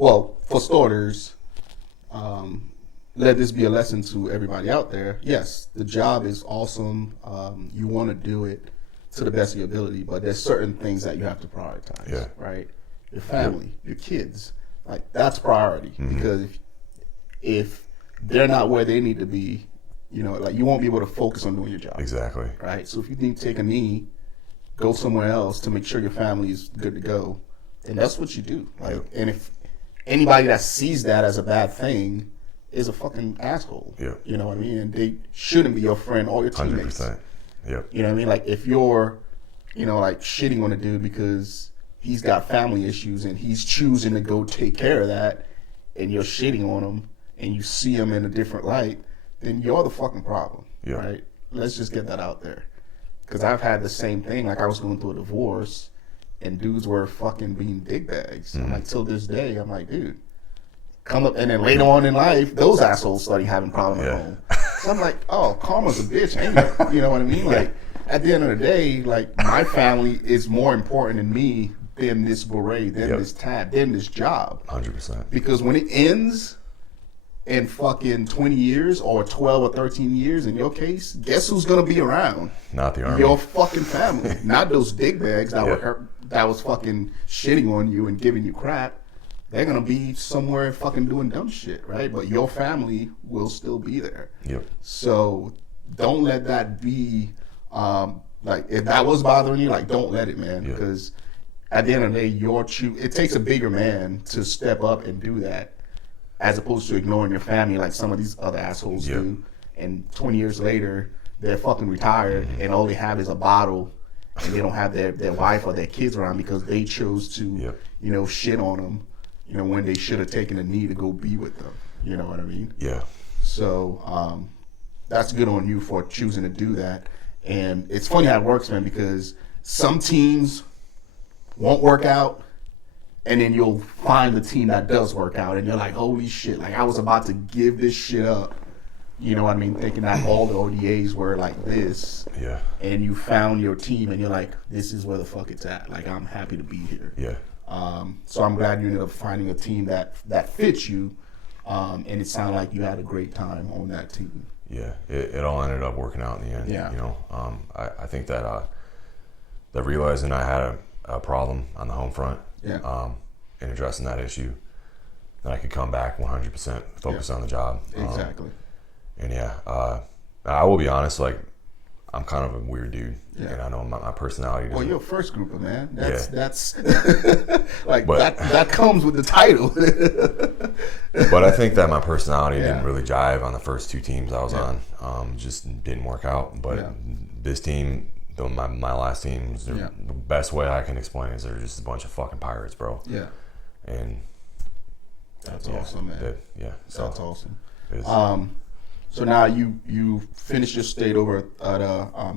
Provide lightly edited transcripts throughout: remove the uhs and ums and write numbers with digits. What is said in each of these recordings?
Well, for starters, let this be a lesson to everybody out there. Yes, the job is awesome. You want to do it to the best of your ability, but there's certain things that you have to prioritize, right? Your family, your kids, like that's priority. Because if they're not where they need to be, you know, like you won't be able to focus on doing your job. Exactly. Right? So if you need to take a knee, go somewhere else to make sure your family is good to go, and that's what you do. Like, and if anybody that sees that as a bad thing is a fucking asshole. You know what I mean? And they shouldn't be your friend or your teammates. 100%. Yep. You know what I mean? Like if you're, you know, like shitting on a dude because he's got family issues and he's choosing to go take care of that, and you're shitting on him and you see him in a different light, then you're the fucking problem, right? Let's just get that out there. Because I've had the same thing. Like I was going through a divorce, and dudes were fucking being dickbags. And like till this day, I'm like, dude, come up. And then later on in life, those assholes started having problems at home. So I'm like, oh, karma's a bitch, ain't it? You know what I mean? Like at the end of the day, like my family is more important than me than this beret, than this tab, than this job. 100%. Because when it ends in fucking 20 years or 12 or 13 years in your case, guess who's gonna be around? Not the army. Your fucking family. Not those dickbags that was fucking shitting on you and giving you crap. They're gonna be somewhere fucking doing dumb shit, right? But your family will still be there. So don't let that be like if that was bothering you, like don't let it, man. Because at the end of the day, it takes a bigger man to step up and do that, as opposed to ignoring your family like some of these other assholes do. And 20 years later, they're fucking retired and all they have is a bottle, and they don't have their wife or their kids around because they chose to, you know, shit on them, you know, when they should have taken a knee to go be with them. You know what I mean? So that's good on you for choosing to do that. And it's funny how it works, man, because some teams won't work out, and then you'll find the team that does work out, and you're like, holy shit, like I was about to give this shit up, you know what I mean, thinking that all the ODAs were like this, and you found your team, and you're like, this is where the fuck it's at, like I'm happy to be here. So I'm glad you ended up finding a team that fits you, and it sounded like you had a great time on that team. It all ended up working out in the end. You know, I think that realizing I had a problem on the home front, and addressing that issue, then I could come back 100%, focus on the job. Exactly. And I will be honest, like I'm kind of a weird dude, and I know my personality. Well, you're a first grouper, man. That's like that comes with the title. But I think that my personality didn't really jive on the first two teams I was on. Just didn't work out. But this team, my last team, the best way I can explain it is they're just a bunch of fucking pirates, bro. And that's awesome, man. So that's awesome. So now you finished your state over at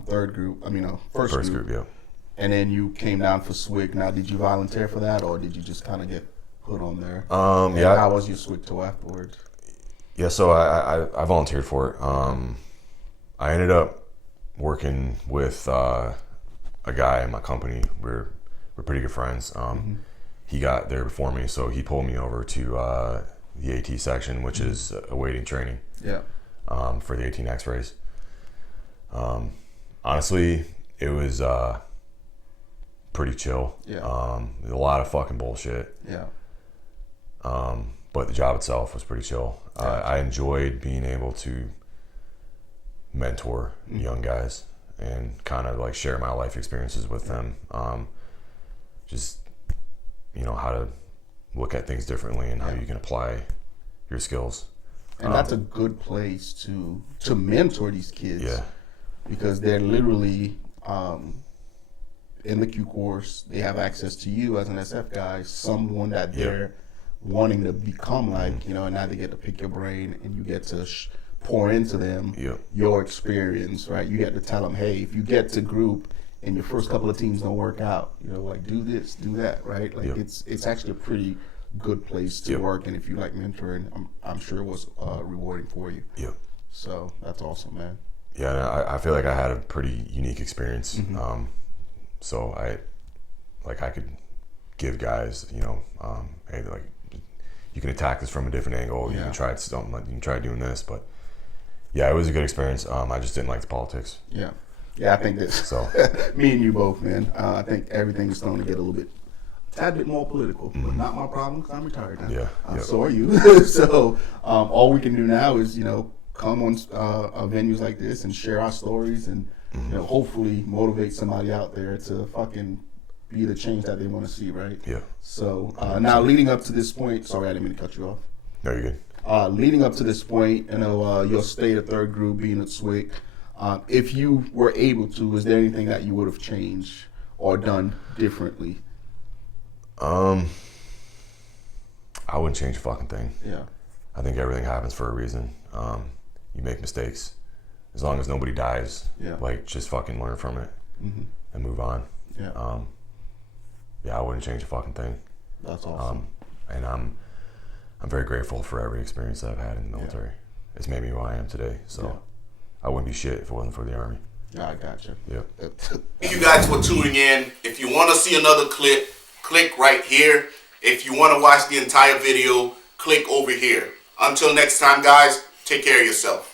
first group. And then you came down for SWIC. Now, did you volunteer for that, or did you just kind of get put on there? How was your SWIC tour afterwards? So I volunteered for it. I ended up working with a guy in my company. We're pretty good friends. He got there before me, so he pulled me over to the AT section, which is awaiting training. For the 18 X-rays. Honestly, it was pretty chill. A lot of fucking bullshit. But the job itself was pretty chill. I enjoyed being able to mentor young guys and kind of like share my life experiences with them. Just, you know, how to look at things differently and how you can apply your skills. And that's a good place to mentor these kids. Because they're literally in the Q course, they have access to you as an SF guy, someone that they're wanting to become like, you know, and now they get to pick your brain and you get to pour into them your experience, right? You get to tell them, hey, if you get to group and your first couple of teams don't work out, you know, like do this, do that, right? Like it's actually a pretty good place to work, and if you like mentoring, I'm sure it was rewarding for you. So that's awesome, man. I feel like I had a pretty unique experience. So I could give guys, you know, hey, like you can attack this from a different angle. You can try something, like, you can try doing this, but yeah, it was a good experience. I just didn't like the politics. Yeah, I think that. So me and you both, man. I think everything's starting to get a tad bit more political, but not my problem because I'm retired now. Yeah, so are you. So all we can do now is come on venues like this and share our stories and hopefully motivate somebody out there to fucking be the change that they want to see, right? Yeah. So now leading up to this point, sorry, I didn't mean to cut you off. No, you're good. Leading up to this point, your stay at third group being at SWIC, if you were able to, is there anything that you would have changed or done differently? I wouldn't change a fucking thing. Yeah. I think everything happens for a reason. You make mistakes. As long as nobody dies, like, just fucking learn from it and move on. Yeah. I wouldn't change a fucking thing. That's awesome. And I'm very grateful for every experience that I've had in the military. It's made me who I am today. So I wouldn't be shit if it wasn't for the Army. Yeah, I gotcha. Yeah. Thank you guys for tuning in. If you want to see another clip, click right here. If you want to watch the entire video, click over here. Until next time, guys, take care of yourself.